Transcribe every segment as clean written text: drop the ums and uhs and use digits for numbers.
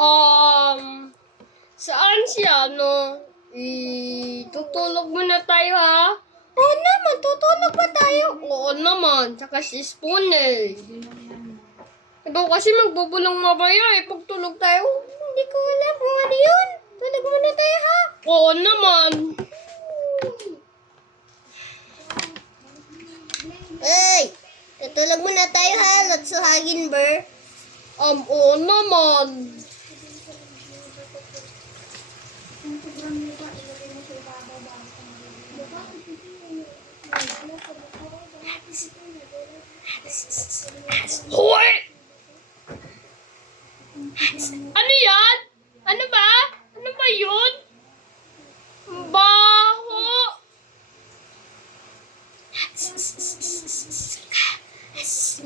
Um, Saan siya, no? Tutulog muna tayo, ha? Oo naman, tutulog ba tayo? Oo naman, tsaka si Spoon eh. Ikaw kasi magbubulong mabaya eh, pag tulog tayo. Hindi ko alam kung ano yun. Tulog muna tayo, ha? Oo naman. Ay, tutulog muna tayo ha, Lotsuhagin Ber. Oo naman. Hoy! Ano yan? Ano ba? Ano ba yun? Ang baho!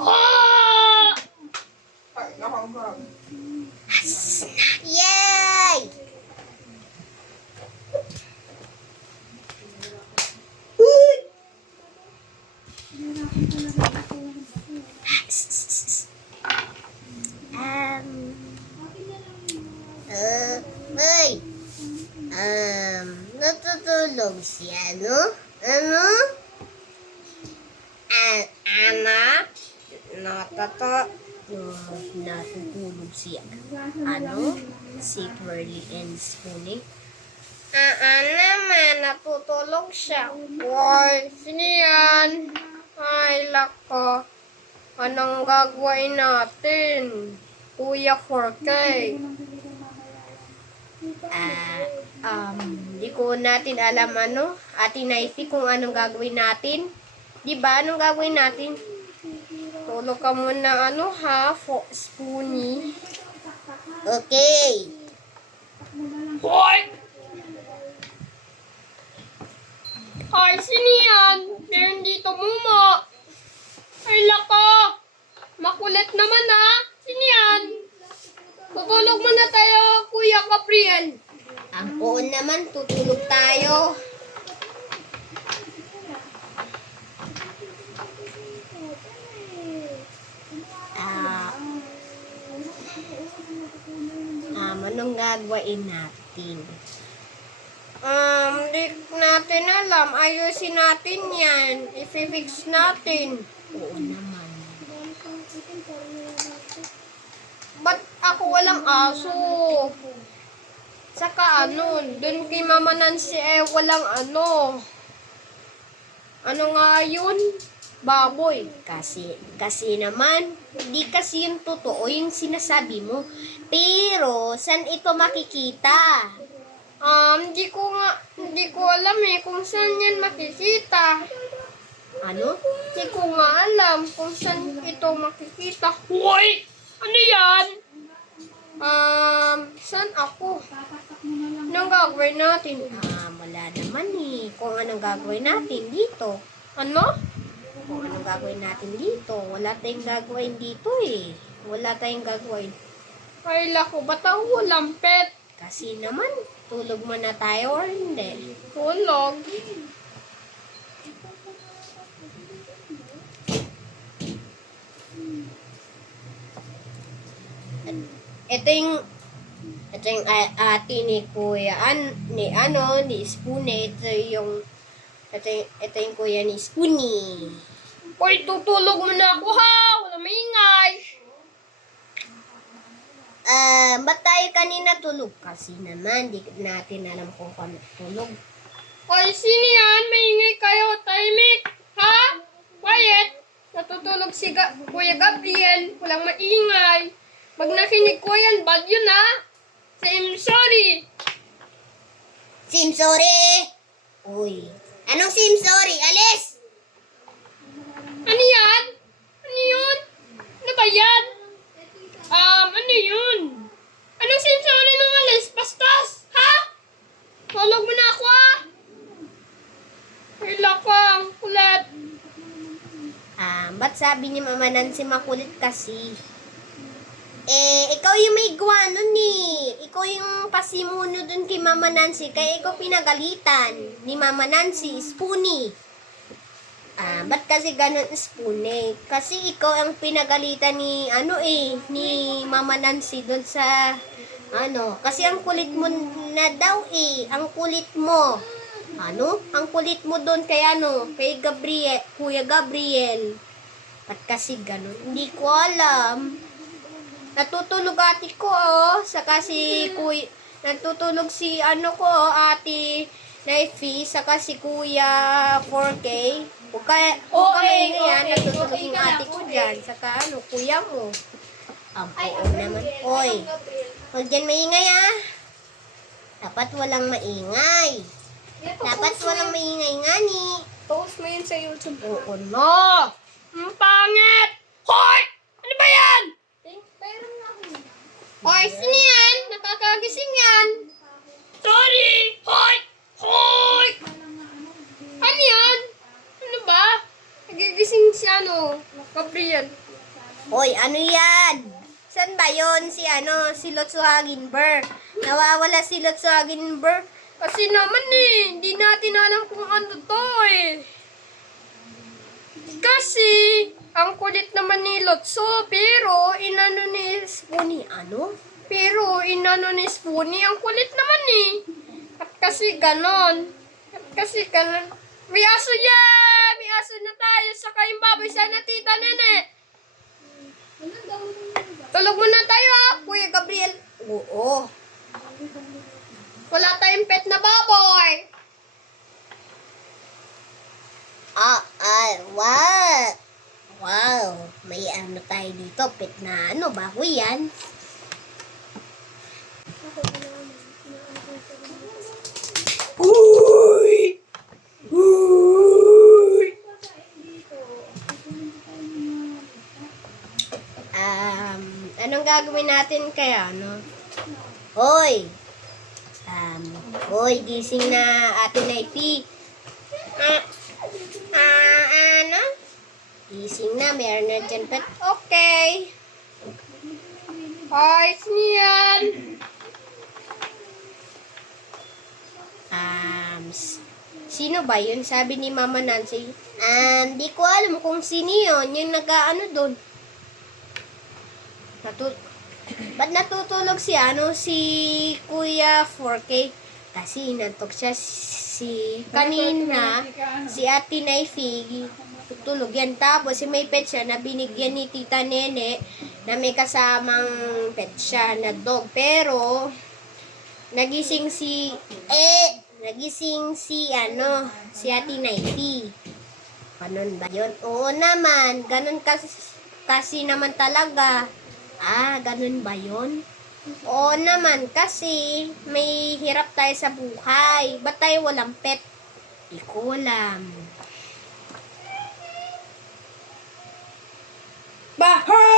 Ah! Yay! Ay, natutulog siya, no? Ano? Anak? Natutulog siya. Ano? Si Twirly and Spoonie? Naman, natutulog siya. Hoy, sino yan? Ay, lako. Anong gagawin natin? Kuya 4K. Di ko natin alam ano, Ate Knifey, kung anong gagawin natin. Di ba? Anong gagawin natin? Tulog ka muna, ano ha? Spoonie. Okay. Hoy! Ay, sino yan? Meron dito muna. Ay, lako. Makulit naman ha. Sino yan? Tutulog muna tayo, Kuya Gabriel. Ang poon naman, tutulog tayo. Anong gagawin natin? Di natin alam. Ayusin natin yan. I-fix natin. Oo naman. Ba't ako walang aso? Saka ano, dun kay Mama Nancy walang ano. Ano nga yun? Baboy. Kasi naman, hindi kasi yung totoo yung sinasabi mo. Pero, saan ito makikita? Hindi ko alam kung saan yan makikita. Ano? Hindi ko nga alam kung saan ito makikita. Hoy! Ano yan? Saan ako? Anong gagawin natin? Wala naman eh. Kung anong gagawin natin dito. Ano? Kung anong gagawin natin dito. Wala tayong gagawin dito eh. Wala tayong gagawin. Ay, lako, ba't ako walang pet? Kasi naman, tulog muna tayo or hindi. Tulog. Ito yung ate ni Kuya ni Spoonie. Ito yung kuya ni Spoonie. Hoy, tutulog muna ako ha! Wala maingay! Ba't tayo kanina tulog? Kasi naman, di natin alam kung kami tulog. Hoy, sino yan? Maingay kayo, tahimik! Ha? Quiet! Natutulog si Kuya Gabriel. Walang maingay. Pag nakinig ko yan, bad yun ha! I'm sorry! Sim sorry! Uy, anong sim sorry? Alis! Ano yan? Ano yun? Ano ba yan? Ano yun? Anong sorry nung alis? Bastos! Ha? Tulog mo na ako ha? Ay, lakang, kulat. Ba't sabi ni Mama Nancy makulit kasi? Ikaw yung may gawa nun eh. Ikaw yung pasimuno dun kay Mama Nancy. Kaya ikaw pinagalitan ni Mama Nancy, Spoonie. Ba't kasi ganun Spoonie? Kasi ikaw ang pinagalitan ni, ni Mama Nancy dun sa Ano? Kasi ang kulit mo na daw eh. Ang kulit mo. Ano? Ang kulit mo doon kay ano? Kay Gabriel. Kuya Gabriel. At kasi ganun. Hindi ko alam. Natutulog ate ko oh. Saka si kuya. Natutulog si ano ko oh, ate Naifi. Saka si kuya 4K. Huwag ka maingay yan. Natutulog yung ate ko dyan. Saka ano, kuya mo. Ang oo naman. Oy. Huwag dyan maingay ah. Dapat walang maingay. Dapat walang maingay nga ni. Post mo yun sa YouTube. Oo no. Ang pangit! Hoy! Ano ba yan? Hoy, sino yan? Nakakagising yan. Sorry! Hoy! Hoy! Ano yan? Ano ba? Nagigising si ano? Gabriel. Hoy, ano yan? Saan ba yon si ano, si Lotso Haginber? Nawawala si Lotso Haginber? Kasi naman eh, hindi natin alam kung ano to eh. Kasi, ang kulit naman ni Lotso, pero inano ni Spoonie, Ano? pero inano ni Spoonie, ang kulit naman eh. At kasi ganon. May aso yan! May aso na tayo, saka yung baboy sana tita nene. Tulog muna tayo ha, Kuya Gabriel. Oo. Wala tayong pet na baboy. What? Wow. May ano tayo dito, pet na ano, baboy yan. Uy! Uy! Anong gagawin natin kaya, ano? Hoy! Hoy, gising na Ate Naifi. Ano? Gising na, meron na dyan pet. Okay. Ay, sino yan? Sino ba yun? Sabi ni Mama Nancy. Di ko alam kung sino yun. Yung nag-ano doon. Ba't natutulog si Kuya 4K? Kasi inantok siya kanina, si Ate Naifi, tutulog yan. Tapos may pet siya na binigyan ni Tita Nene na may kasamang pet siya na dog. Pero, nagising si Ate Naifi. Ganun ba yun? Oo naman, ganun kasi naman talaga. Ganun ba yun? Oo naman, kasi may hirap tayo sa buhay. Ba't tayo walang pet? Di ko alam. Baha!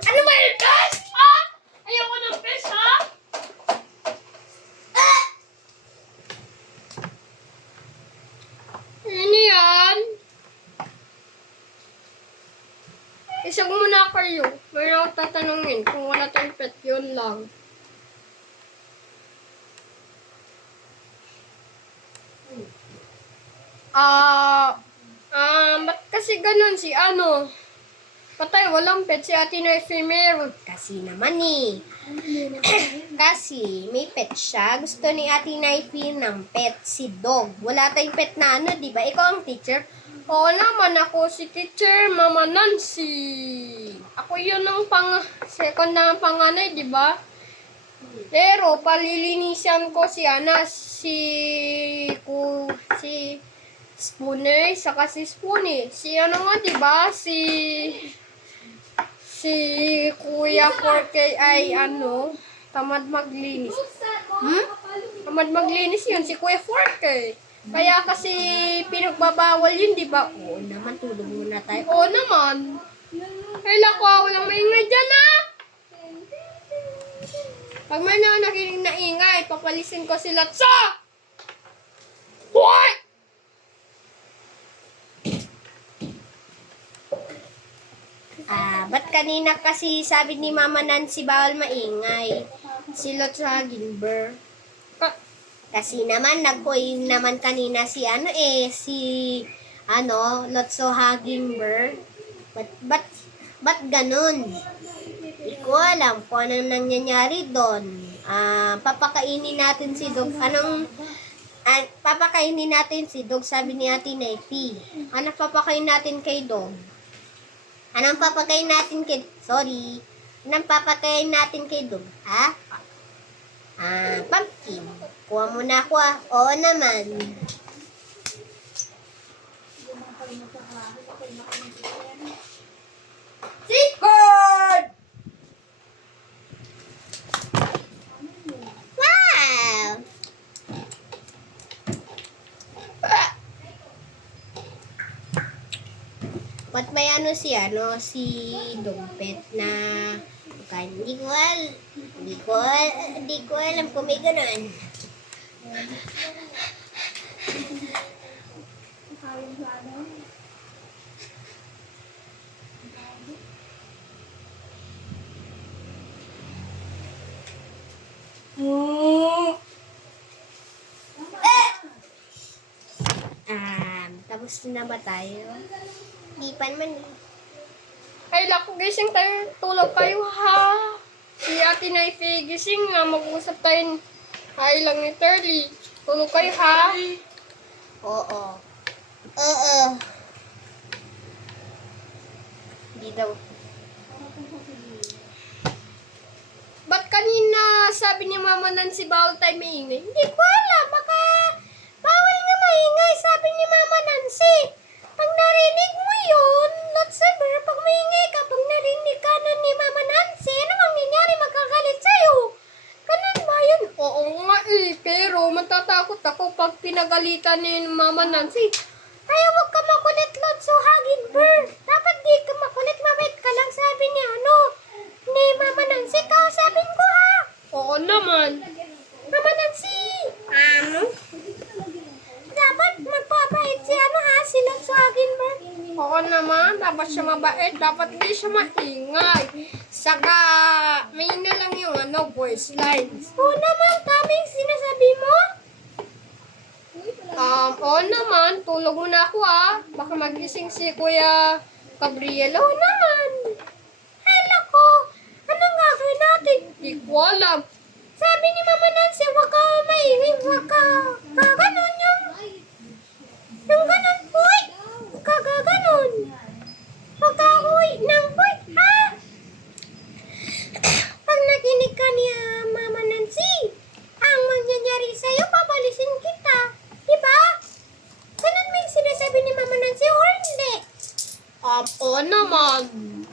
Ano ba yung pes? Ayoko ng pes, ha? Ano yan? Isag muna kayo. Mayroon ako tatanungin. Kung wala tayong pet, yun lang. Ba't kasi ganun si ano? Patay, walang pet si Ate Naifi meron. Kasi naman kasi may pet siya. Gusto ni Ate Naifi ng pet, si dog. Wala tayong pet na ano, di ba? Ikaw ang teacher. Oo naman, ako si Teacher Mama Nancy. Ako yun ang second na panganay, di ba? Pero palilinisan ko si Spooner, saka si Spoonie. Si ano nga, di ba? Si Kuya 4K ay ano, tamad maglinis. Tamad maglinis yun, si Kuya 4K. Kaya kasi pinagbabawal yun, di ba? Oo naman, tulog muna tayo. Oo naman. Kaya ko, walang maingay dyan, ha? Pag may nakinig na ingay, papalisin ko sila sa... What? Ba't kanina kasi sabi ni Mama Nancy bawal maingay? Si Lotso Haginber. Kasi naman, nag-uwi naman kanina si Lotso Haginber. Ba't ganun? Di ko ko alam kung anong nangyayari doon. Papakainin natin si Dog. Papakainin natin si Dog, sabi ni Ate Naifi. Anong papakain natin kay Dog? Anong papakain natin kay... Sorry. Anong papakain natin kay Dog? Ha? Pumpkin. Kuha mo na ako ah. Oo naman. Secret! Wow! Ba't may si Dumpet na hindi ko alam kung may ganun. Tapos na ba tayo? Di pa naman eh. Ay, lako, gising tayo. Tulog kayo, ha? Si Ate Naifi, gising nga. Mag-usap tayo. Ay lang ni Turley. Tulog kayo, ha? Oo. Di daw. Ba't kanina sabi ni Mama Nancy bawal tayo maingay? Hindi ko alam. Baka bawal nga maingay, sabi ni Mama Nancy. Pag narinig mo yun, Lord Saber, pag maingay ka, pag narinig ka na ni Mama Nancy, ano mangyayari? Magkagalit sa'yo. Ganun ba yun? Oo nga eh, pero matatakot ako pag pinagalitan ni Mama Nancy. Kaya huwag ka makulit, Lord Suhagin, Bird. Dapat di ka makulit, mabait ka lang, sabi ni ni Mama Nancy. Kausapin ko, ha? Oo naman. Mama Nancy! Dapat magpapait si Lord Suhagin, Bird. Oo naman, dapat siya mabait, dapat di siya maingay. Saka, may na lang yung voice lines. Oo naman, taming sinasabi mo. Oo naman, tulog muna ako baka magising si Kuya Gabriel. Oo naman. Hala ko, anong gagawin natin? Di ko alam. Sabi ni Mama Nancy, huwag ka maingay, huwag ka gaganon yung ganon, boy. Huwag ka gaganon. Huwag ka uwi ng boy, ha? Pag nakinig ka ni Mama Nancy, ang mangyayari sa'yo, papalisin kita. Diba? Ganun ba yung sinasabi ni Mama Nancy or hindi? Oo naman.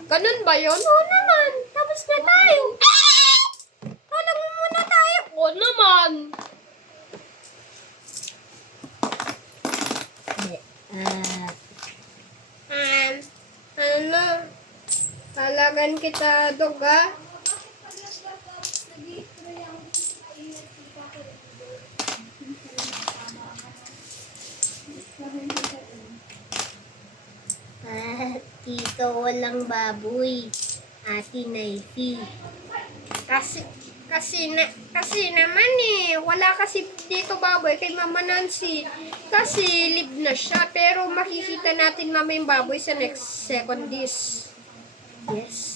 Ganun ba yun? Oo naman. Tapos na tayo. Tulog mo muna tayo. Oo naman. Ano? Talagan kita, Dog, ha? Tito, walang baboy. Ate Naifi. Kasi naman wala kasi dito baboy kay Mama Nancy. Kasi live na siya, pero makikita natin mamaya yung baboy sa next second dish. Yes.